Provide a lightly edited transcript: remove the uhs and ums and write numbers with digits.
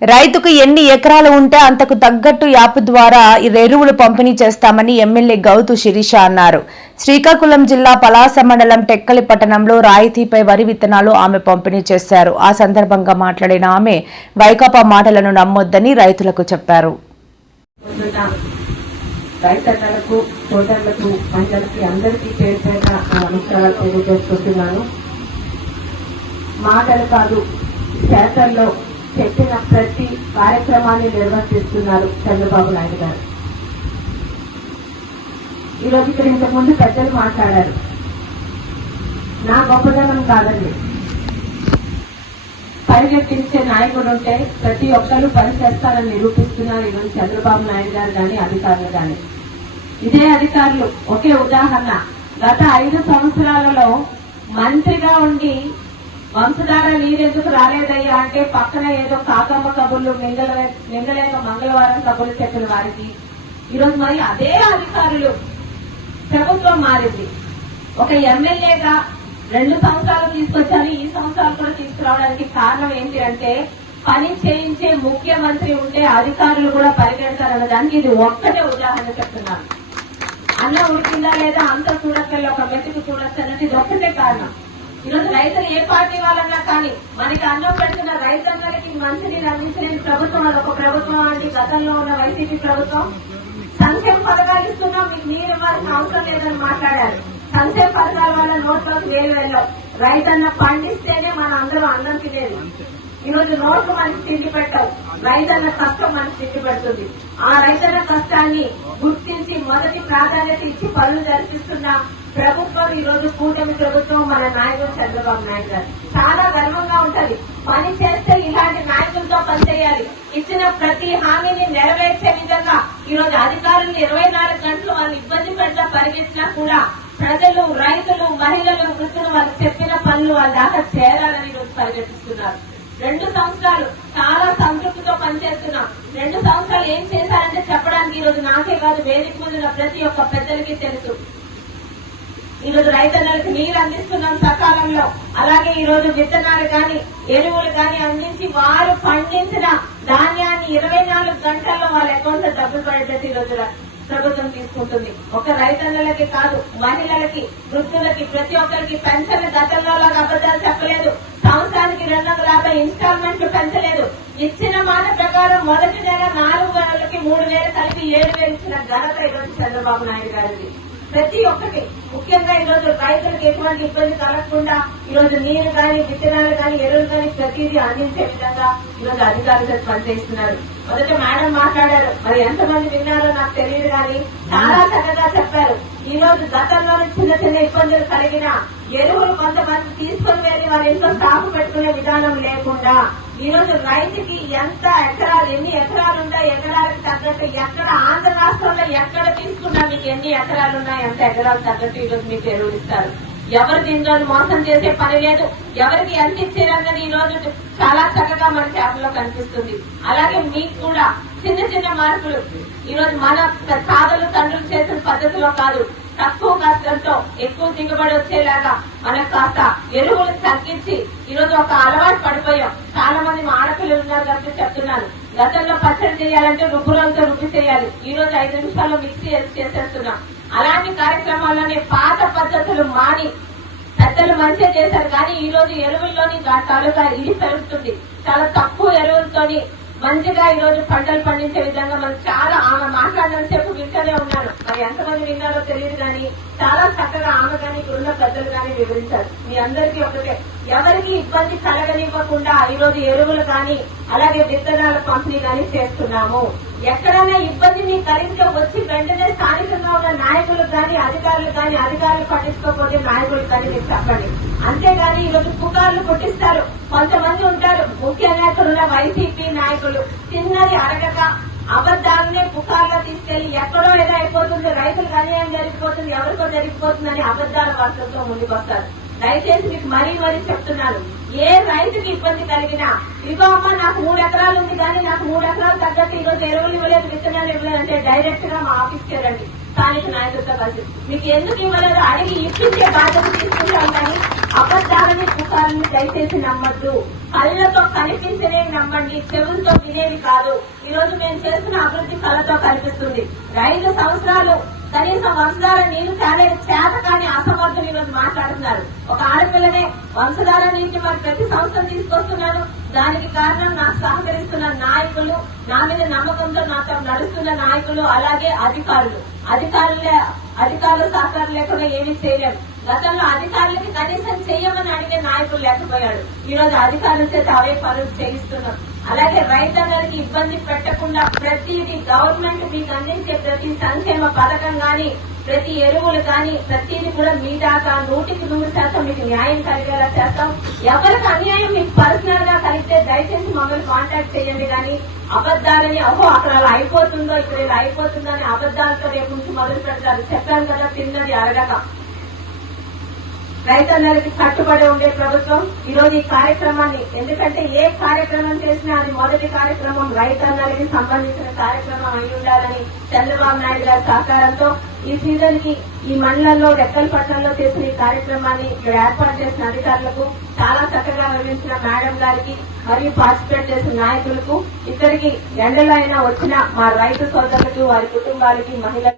రైతుకు ఎన్ని ఎకరాలు ఉంటే అంతకు తగ్గట్టు యాప్ ద్వారా ఎరువులు పంపిణీ చేస్తామని ఎమ్మెల్యే గౌతు శిరీష అన్నారు. శ్రీకాకుళం జిల్లా పలాస మండలం టెక్కలి పట్టణంలో రాయితీపై వరి విత్తనాలు ఆమె పంపిణీ చేశారు. ఆ సందర్భంగా మాట్లాడిన ఆమె వైకాపా మాటలను నమ్మొద్దని రైతులకు చెప్పారు. మాటలు కాదు, చేతల్లో చెప్పిన ప్రతి కార్యక్రమాన్ని నిర్వర్తిస్తున్నారు చంద్రబాబు నాయుడు గారు. ఈరోజు ఇక్కడ ఇంతకుముందు పెద్దలు మాట్లాడారు. నా గొప్పదనం కాదండి, పరిగెట్టించే నాయకుడు ఉంటే ప్రతి ఒక్కరూ పని చేస్తారని నిరూపిస్తున్నారు ఈరోజు చంద్రబాబు నాయుడు గారు కానీ అధికారులు కానీ. ఇదే అధికారులు ఒకే ఉదాహరణ, గత 5 సంవత్సరాలలో మంత్రిగా ఉండి వంశధార నీరెందుకు రాలేదయ్యా అంటే పక్కన ఏదో కాకమ్మ కబుర్లు మింగలేక మంగళవారం కబుర్లు చెప్పిన వారికి ఈరోజు మరి అదే అధికారులు ప్రభుత్వం మారింది. ఒక ఎమ్మెల్యేగా 2 సంవత్సరాలు తీసుకొచ్చారు, ఈ సంవత్సరాలు కూడా తీసుకురావడానికి కారణం ఏంటి అంటే పని చేయించే ముఖ్యమంత్రి ఉంటే అధికారులు కూడా పరిగెడతారన్న దానికి ఇది ఒక్కటే ఉదాహరణ చెప్తున్నాను. అన్నం ఉడికిందా లేదా అంత చూడక్కర్లే, ఒక మెతుకు చూడొచ్చు అన్నది ఇది ఒక్కటే కారణం. ఈరోజు రైతులు ఏ పార్టీ వాళ్ళన్నా కానీ మనకి అన్నం పెడుతున్న రైతులందరికీ మంచినీరు అందించలేని ప్రభుత్వం అదొక ప్రభుత్వం అండి. గతంలో ఉన్న వైసీపీ ప్రభుత్వం సంక్షేమ పథకాలు ఇస్తున్నాం, మీకు నీరు ఇవ్వాల్సిన అవసరం లేదని మాట్లాడారు. సంక్షేమ పథకాల వల్ల నోట్లోకి వేలు వెళ్ళాం. రైతన్న పండిస్తేనే మన అందరూ అన్నం తినేది. ఈరోజు నోట్లు మనకి తిండి పెట్టవు, రైతన్న కష్టం మనకి తిండి పెడుతుంది. ఆ రైతన్న కష్టాన్ని గుర్తించి మొదటి ప్రాధాన్యత ఇచ్చి పనులు జరిపిస్తున్న ప్రభుత్వం ఈరోజు కూటమి ప్రభుత్వం, మన నాయకుడు చంద్రబాబు నాయుడు గారు. చాలా గర్వంగా ఉంటది. పని చేస్తే ఇలాంటి నాయకులతో పనిచేయాలి. ఇచ్చిన ప్రతి హామీని నెరవేర్చే విధంగా ఈరోజు అధికారులు 24 గంటలు వాళ్ళు ఇబ్బంది పెట్టా పరిగెత్తినా కూడా ప్రజలు, రైతులు, మహిళలు, వృద్ధులు వాళ్ళు చెప్పిన పనులు వాళ్ళ దాకా చేరాలని ఈరోజు పరిగెత్తిస్తున్నారు. 2 సంవత్సరాలు చాలా సంతృప్తితో పనిచేస్తున్నాం. 2 సంవత్సరాలు ఏం చేశారంటే చెప్పడానికి ఈరోజు నాకే కాదు, వేదిక మీద ప్రతి ఒక్క పెద్దలకి తెలుసు. ఈరోజు రైతన్నలకు నీరు అందిస్తున్నాం సకాలంలో. అలాగే ఈరోజు విత్తనాలు గాని ఎరువులు గాని అందించి వారు పండించిన ధాన్యాన్ని 24 గంటల్లో వాళ్ళ అకౌంట్ లో డబ్బులు పడేటట్టు ఈరోజు ప్రభుత్వం తీసుకుంటుంది. ఒక రైతన్నలకి కాదు, మహిళలకి, వృద్ధులకి, ప్రతి ఒక్కరికి పెన్షన్ గతంలో అబద్దాలు చెప్పలేదు. సంవత్సరానికి 250 ఇన్స్టాల్మెంట్లు పెంచలేదు. ఇచ్చిన మాట ప్రకారం మొదటి నెల 4,000కి 3,000 కలిపి 7,000 ఇచ్చిన ఘనత ఈరోజు చంద్రబాబు నాయుడు గారిది. ప్రతి ఒక్కటి ముఖ్యంగా ఈరోజు రైతులకు ఎటువంటి ఇబ్బంది కలగకుండా ఈరోజు నీరు గాని, విత్తనాలు గాని, ఎరువులు గాని ప్రతిదీ అందించే విధంగా ఈరోజు అధికారులు పనిచేస్తున్నారు. మొదట మేడం మాట్లాడారు, మరి ఎంతమంది విన్నారో నాకు తెలియదు కానీ చాలా చక్కగా చెప్పారు. ఈ రోజు గతంలో చిన్న చిన్న ఇబ్బందులు కలిగిన ఎరువులు కొంతమంది తీసుకుని వెళ్ళి వాళ్ళ ఇంట్లో స్టాక్ పెట్టుకునే విధానం లేకుండా ఈ రోజు రైతుకి ఎంత ఎకరాలు, ఎన్ని ఎకరాలు ఉంటాయి, ఎకరాలకు తగ్గట్టు ఎక్కడ ఆంధ్ర రాష్ట్రంలో ఎక్కడ తీసుకున్నా మీకు ఎన్ని ఎకరాలు ఉన్నాయి, ఎంత ఎకరాలు తగ్గట్టు ఈరోజు మీకు ఎరువులు ఇస్తారు. ఎవరు దీనిలో మోసం చేసే పని లేదు. ఎవరికి ఎంత ఇచ్చారన్నది ఈ రోజు చాలా చక్కగా మన చేపల్లో కనిపిస్తుంది. అలాగే మీకు కూడా చిన్న చిన్న మార్పులు ఈరోజు మన తాతలు తండ్రులు చేసిన పద్ధతిలో కాదు, తక్కువ కష్టంతో ఎక్కువ దిగుబడి వచ్చేలాగా మనకు కాస్త ఎరువులు తగ్గించి ఈరోజు ఒక అలవాటు పడిపోయాం. చాలా మంది మా ఆడపిల్లలు ఉన్నారు కాబట్టి చెప్తున్నాను. గతంలో పచ్చడి చేయాలంటే రుబ్బురంతో రుబ్బి చేయాలి, ఈ రోజు 5 నిమిషాల్లో మిక్సీ చేసేస్తున్నాం. అలాంటి కార్యక్రమాల్లోనే పాత పద్ధతులు మాని పెద్దలు మంచిగా చేశారు. కానీ ఈ రోజు ఎరువుల్లోని తాలూకా ఇది పెరుగుతుంది. చాలా తక్కువ ఎరువులతోని మంచిగా ఈ రోజు పంటలు పండించే విధంగా మనం చాలా ఆమె మాట్లాడినంతసేపు వింటూనే ఉన్నాను. మరి ఎంతమంది విన్నారో తెలియదు కానీ చాలా చక్కగా ఆమె కానీ ఇక్కడున్న పెద్దలు కానీ వివరించారు. మీ అందరికీ ఒకటే, ఎవరికి ఇబ్బంది కలగనివ్వకుండా ఈరోజు ఎరువులు కానీ అలాగే విత్తనాల పంపిణీ కానీ చేస్తున్నాము. ఎక్కడైనా ఇబ్బంది మీకు కలిగితే వచ్చి వెంటనే స్థానికంగా ఉన్న నాయకులు కానీ అధికారులు పట్టించుకోకపోతే నాయకులు కానీ మీరు చెప్పండి. అంతేగాని ఈరోజు పుకార్లు పుట్టిస్తారు. కొంతమంది ఉంటారు, ముఖ్యంగా ఇక్కడున్న వైసీపీ నాయకులు చిన్నది అడగక అబద్దాలనే పుకార్లో తీసుకెళ్లి ఎక్కడో ఏదో అయిపోతుంది, రైతులకు అన్యాయం జరిగిపోతుంది, ఎవరికో జరిగిపోతుందని అబద్దాల వార్తలతో ముందుకొస్తారు. దయచేసి మీకు మరీ చెప్తున్నాను, ఏ రైతుకి ఇబ్బంది కలిగినా ఇగో అమ్మ నాకు 3 ఎకరాలు ఉంది కానీ నాకు 3 ఎకరాలు తగ్గట్టు ఈరోజు ఎరువులు ఇవ్వలేదు, విత్తనాలు ఇవ్వలేదు అంటే డైరెక్ట్ గా మా ఆఫీస్కి రండి. స్థానిక నాయకులతో కలిసి మీకు ఎందుకు ఇవ్వలేదు అడిగి ఇప్పించే బాధ్యత తీసుకుంటాం. కానీ అబద్ధాలని పుకార్ని దయచేసి నమ్మద్దు. కళ్ళతో కనిపించనే నమ్మండి, చెవులతో వినేవి కాదు. ఈ రోజు మేము చేస్తున్న అభివృద్ధి కళ్ళతో కనిపిస్తుంది. 5 సంవత్సరాలు కనీసం వంశధార నీళ్లు చేత కానీ అసమర్థులు ఈ రోజు మాట్లాడుతున్నారు. ఒక ఆడపిల్లనే వంశధార నీటిని మరి ప్రతి సంవత్సరం తీసుకొస్తున్నాను. దానికి కారణం నాకు సహకరిస్తున్న నాయకులు, నా మీద నమ్మకంతో నాతో నడుస్తున్న నాయకులు, అలాగే అధికారుల సహకారం లేకుండా ఏమీ చేయలేము. గతంలో అధికారులకి కనీసం చెయ్యమని అడిగే నాయకులు లేకపోయాడు. ఈ రోజు అధికారుల చేత అవే పనులు చేయిస్తున్నాం. అలాగే రైతన్నలకి ఇబ్బంది పెట్టకుండా ప్రతిదీ గవర్నమెంట్ మీకు అందించే ప్రతి సంక్షేమ పథకం గాని, ప్రతి ఎరువులు గాని ప్రతిదీ కూడా మీ దాకా 100% మీకు న్యాయం కలిగేలా చేస్తాం. ఎవరికి అన్యాయం మీకు పర్సనల్ గా కలిగితే దయచేసి మమ్మల్ని కాంటాక్ట్ చేయండి. కానీ అబద్దాలని అక్కడ అలా అయిపోతుందో ఇక్కడ ఇలా అయిపోతుందో అని అబద్దాలతో రేపు నుంచి మొదలు పెడతారు. చెప్పాను కదా, తిన్నది అరగక. రైతన్నలకి కట్టుబడి ఉండే ప్రభుత్వం ఈ రోజు ఈ కార్యక్రమాన్ని, ఎందుకంటే ఏ కార్యక్రమం చేసినా అది మొదటి కార్యక్రమం రైతన్నలకి సంబంధించిన కార్యక్రమం అయి ఉండాలని చంద్రబాబు నాయుడు గారి సహకారంతో ఈ సీజన్ కి ఈ మండలంలో రెక్కలపట్నంలో చేసిన ఈ కార్యక్రమాన్ని ఇక్కడ ఏర్పాటు చేసిన అధికారులకు, చాలా చక్కగా వివరించిన మేడం గారికి మరియు పార్టిసిపేట్ చేసిన నాయకులకు, ఇక్కడికి ఎండలో అయినా వచ్చిన మా రైతు సోదరులకు, వారి కుటుంబాలకి, మహిళలకు